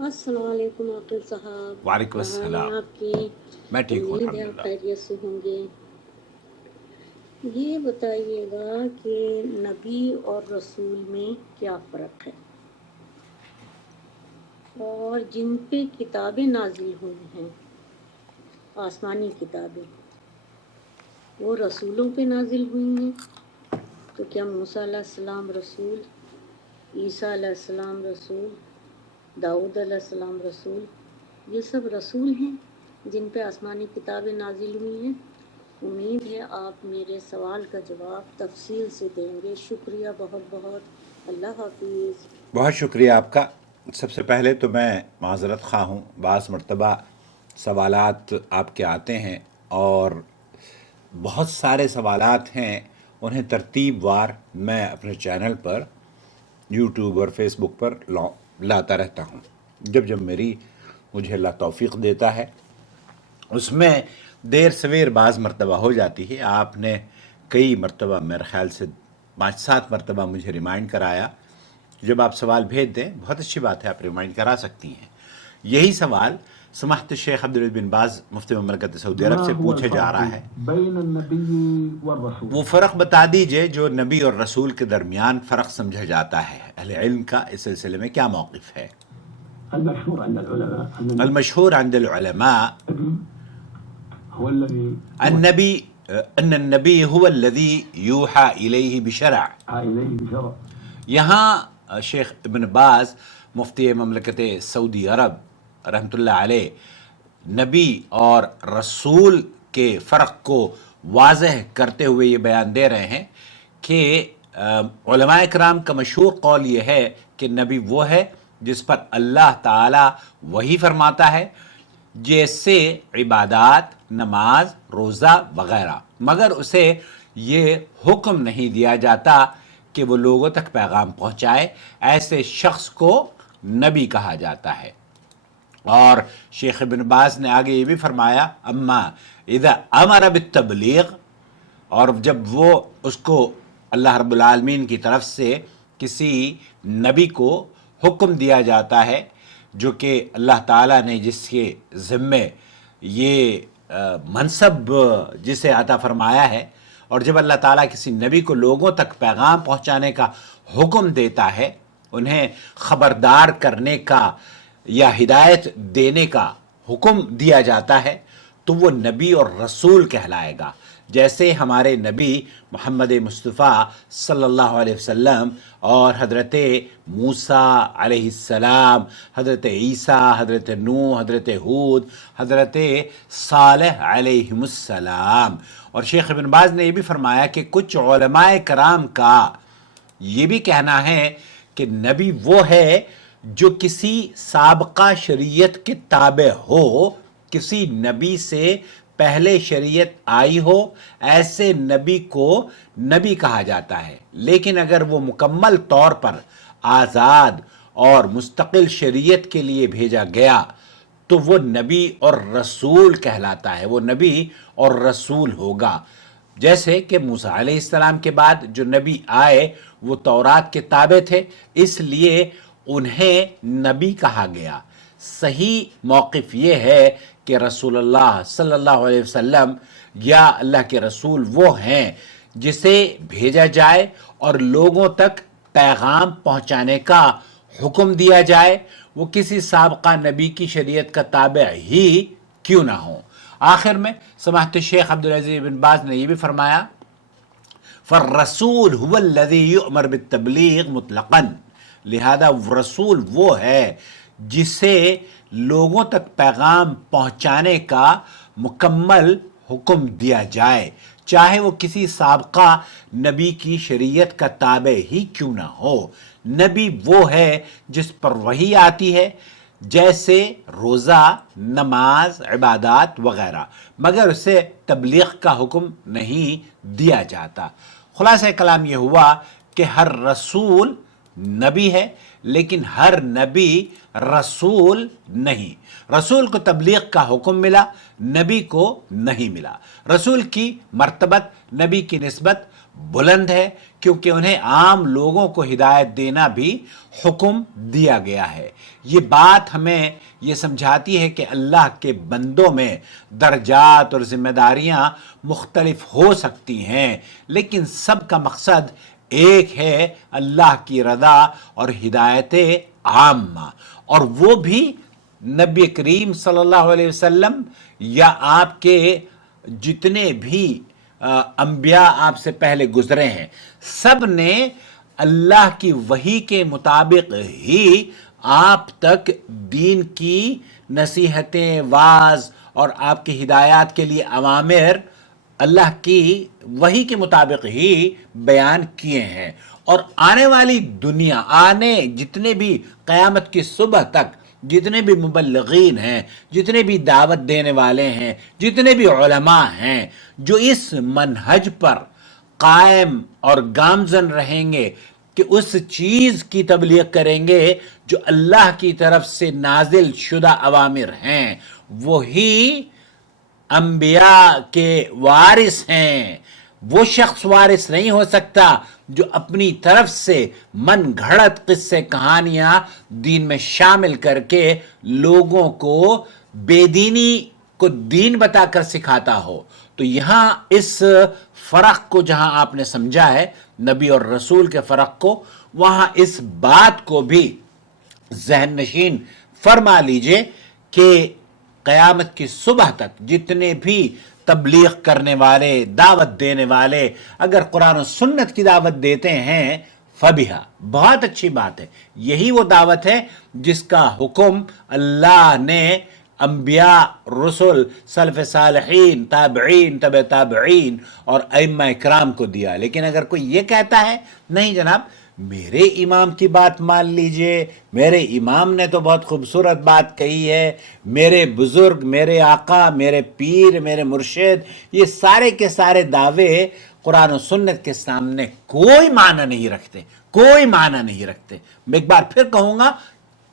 अस्सलाम वालेकुम आकिब साहब, वालेकुम कहाँ हैं अस्सलाम। आपकी? मैं ठीक हूँ उम्मीद है आप अल्हम्दुलिल्लाह। खैरियत से होंगे। ये बताइएगा कि नबी और रसूल में क्या फ़र्क है, और जिन पे किताबें नाजिल हुई हैं, आसमानी किताबें, वो रसूलों पे नाजिल हुई हैं। तो क्या मूसा अलैहिस्सलाम रसूल, ईसा अलैहिस्सलाम रसूल, दाऊद अलैहिस्सलाम रसूल, ये सब रसूल हैं जिन पे आसमानी किताबें नाजिल हुई हैं। उम्मीद है आप मेरे सवाल का जवाब तफसील से देंगे। शुक्रिया बहुत बहुत। अल्लाह हाफिज़। बहुत शुक्रिया आपका। सबसे पहले तो मैं माज़रत ख़्वाह हूँ, बाज़ मरतबा सवालात आपके आते हैं और बहुत सारे सवालात हैं, उन्हें तरतीब वार मैं अपने चैनल पर यूट्यूब और फेसबुक पर लाता रहता हूँ। जब जब मुझे अल्लाह तौफ़ीक़ देता है, उसमें देर सवेर बाज़ मरतबा हो जाती है। आपने कई मरतबा, मेरे ख़्याल से 5-7 मरतबा मुझे रिमाइंड कराया। जब आप सवाल भेज दें, बहुत अच्छी बात है, आप रिमाइंड करा सकती हैं। यही सवाल समाहत शेख अब्दुल बिन बाज मुफ्ती ममलकत सऊदी अरब से पूछे जा रहा है। वो फ़र्क बता दीजिए जो नबी और रसूल के दरमियान फ़र्क समझा जाता है। अहले इल्म का इस सिलसिले में क्या मौक़िफ़ है? المشهور عند العلماء أن النبي هو الذي يوحى إليه بشرع. यहाँ शेख इब्न बाज मुफ्ती ममलकत सऊदी अरब रहमतुल्लाह अलैह नबी और रसूल के फ़र्क को वाज़ह करते हुए ये बयान दे रहे हैं कि उलमाए किराम का मशहूर कौल ये है कि नबी वो है जिस पर अल्लाह ताला वही फरमाता है, जैसे इबादत, नमाज, रोज़ा वग़ैरह, मगर उसे ये हुक्म नहीं दिया जाता कि वो लोगों तक पैगाम पहुँचाए। ऐसे शख्स को नबी कहा जाता है। और शेख इब्न बाज ने आगे ये भी फरमाया, अम्मा इज़ा अमर बित्तबलीग, और जब वो उसको अल्लाह रब्बुल आलमीन की तरफ से किसी नबी को हुक्म दिया जाता है जो कि अल्लाह ताला ने जिसके ज़िम्मे ये मनसब जिसे अता फरमाया है, और जब अल्लाह ताला किसी नबी को लोगों तक पैगाम पहुंचाने का हुक्म देता है, उन्हें ख़बरदार करने का या हिदायत देने का हुक्म दिया जाता है, तो वो नबी और रसूल कहलाएगा। जैसे हमारे नबी मोहम्मद मुस्तफ़ा सल्लल्लाहु अलैहि वसल्लम और हज़रत मूसा अलैहिस्सलाम, हज़रत ईसा, हज़रत नूह, हज़रत हूद, हज़रत सालेह अलैहिमुस्सलाम। और शेख इब्न बाज ने ये भी फरमाया कि कुछ उलमाए कराम का ये भी कहना है कि नबी वो है जो किसी साबका शरीयत के ताबे हो, किसी नबी से पहले शरीयत आई हो, ऐसे नबी को नबी कहा जाता है। लेकिन अगर वो मुकम्मल तौर पर आज़ाद और मुस्तकिल शरीयत के लिए भेजा गया तो वो नबी और रसूल कहलाता है, वो नबी और रसूल होगा। जैसे कि मूसा अलैहिस्सलाम के बाद जो नबी आए वो तौरात के ताबे थे, इसलिए उन्हें नबी कहा गया। सही मौक़िफ़ ये है कि रसूलुल्लाह सल्लल्लाहु अलैहि वसल्लम या अल्लाह के रसूल वो हैं जिसे भेजा जाए और लोगों तक पैगाम पहुंचाने का हुक्म दिया जाए, वो किसी साबका नबी की शरीयत का ताबे ही क्यों ना हो। आखिर में समाहत शेख अब्दुल अज़ीज़ बिन बाज ने यह भी फरमाया, फ़र्रसूल हुवल्लज़ी युअमर बित्तबलीग मुतलक़न, लिहाजा रसूल वो है जिसे लोगों तक पैगाम पहुंचाने का मुकम्मल हुक्म दिया जाए, चाहे वो किसी साबका नबी की शरीयत का ताबे ही क्यों ना हो। नबी वो है जिस पर वही आती है, जैसे रोज़ा, नमाज, इबादत वग़ैरह, मगर उसे तबलीग का हुक्म नहीं दिया जाता। खुलासा कलाम ये हुआ कि हर रसूल नबी है, लेकिन हर नबी रसूल नहीं। रसूल को तबलीग का हुक्म मिला, नबी को नहीं मिला। रसूल की मर्तबत नबी की निस्बत بلند ہے، کیونکہ انہیں عام لوگوں کو ہدایت دینا بھی حکم دیا گیا ہے۔ یہ بات ہمیں یہ سمجھاتی ہے کہ اللہ کے بندوں میں درجات اور ذمہ داریاں مختلف ہو سکتی ہیں، لیکن سب کا مقصد ایک ہے، اللہ کی رضا اور ہدایت عامہ، اور وہ بھی نبی کریم صلی اللہ علیہ وسلم یا آپ کے جتنے بھی انبیاء آپ سے پہلے گزرے ہیں، سب نے اللہ کی وحی کے مطابق ہی آپ تک دین کی نصیحتیں، واعظ اور آپ کی ہدایات کے لیے اوامر اللہ کی وحی کے مطابق ہی بیان کیے ہیں، اور آنے والی دنیا، جتنے بھی قیامت کی صبح تک جتنے بھی مبلغین ہیں، جتنے بھی دعوت دینے والے ہیں، جتنے بھی علماء ہیں جو اس منہج پر قائم اور گامزن رہیں گے کہ اس چیز کی تبلیغ کریں گے جو اللہ کی طرف سے نازل شدہ اوامر ہیں، وہی انبیاء کے وارث ہیں۔ وہ شخص وارث نہیں ہو سکتا جو اپنی طرف سے من گھڑت قصے کہانیاں دین میں شامل کر کے لوگوں کو بے دینی کو دین بتا کر سکھاتا ہو۔ تو یہاں اس فرق کو جہاں آپ نے سمجھا ہے، نبی اور رسول کے فرق کو، وہاں اس بات کو بھی ذہن نشین فرما لیجئے کہ قیامت کی صبح تک جتنے بھی تبلیغ کرنے والے، دعوت دینے والے اگر قرآن و سنت کی دعوت دیتے ہیں، فبیہا، بہت اچھی بات ہے، یہی وہ دعوت ہے جس کا حکم اللہ نے انبیاء، رسل، سلف صالحین، تابعین، تبع تابعین اور ائمہ اکرام کو دیا۔ لیکن اگر کوئی یہ کہتا ہے نہیں جناب میرے امام کی بات مان لیجئے، میرے امام نے تو بہت خوبصورت بات کہی ہے، میرے بزرگ، میرے آقا، میرے پیر، میرے مرشد، یہ سارے کے سارے دعوے قرآن و سنت کے سامنے کوئی معنی نہیں رکھتے، کوئی معنی نہیں رکھتے۔ میں ایک بار پھر کہوں گا،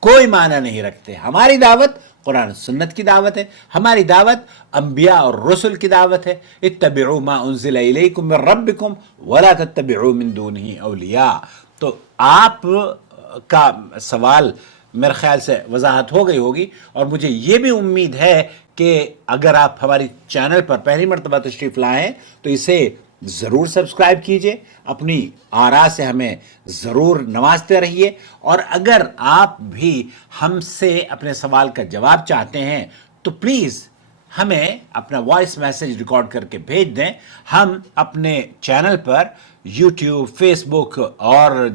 کوئی معنی نہیں رکھتے۔ ہماری دعوت قرآن و سنت کی دعوت ہے، ہماری دعوت انبیاء اور رسل کی دعوت ہے۔ اتبعوا ما انزل الیکم من ربکم ولا تتبعوا من دونہ اولیاء۔ تو آپ کا سوال میرے خیال سے وضاحت ہو گئی ہوگی، اور مجھے یہ بھی امید ہے کہ اگر آپ ہماری چینل پر پہلی مرتبہ تشریف لائیں تو اسے ضرور سبسکرائب کیجئے، اپنی آراء سے ہمیں ضرور نوازتے رہیے، اور اگر آپ بھی ہم سے اپنے سوال کا جواب چاہتے ہیں تو پلیز ہمیں اپنا وائس میسیج ریکارڈ کر کے بھیج دیں۔ ہم اپنے چینل پر یوٹیوب، فیس بک اور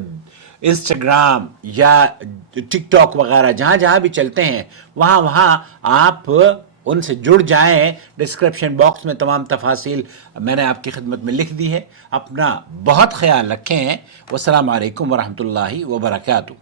انسٹاگرام یا ٹک ٹاک وغیرہ جہاں جہاں بھی چلتے ہیں، وہاں آپ ان سے جڑ جائیں۔ ڈسکرپشن باکس میں تمام تفاصیل میں نے آپ کی خدمت میں لکھ دی ہے۔ اپنا بہت خیال رکھیں۔ والسلام علیکم ورحمۃ اللہ وبرکاتہ۔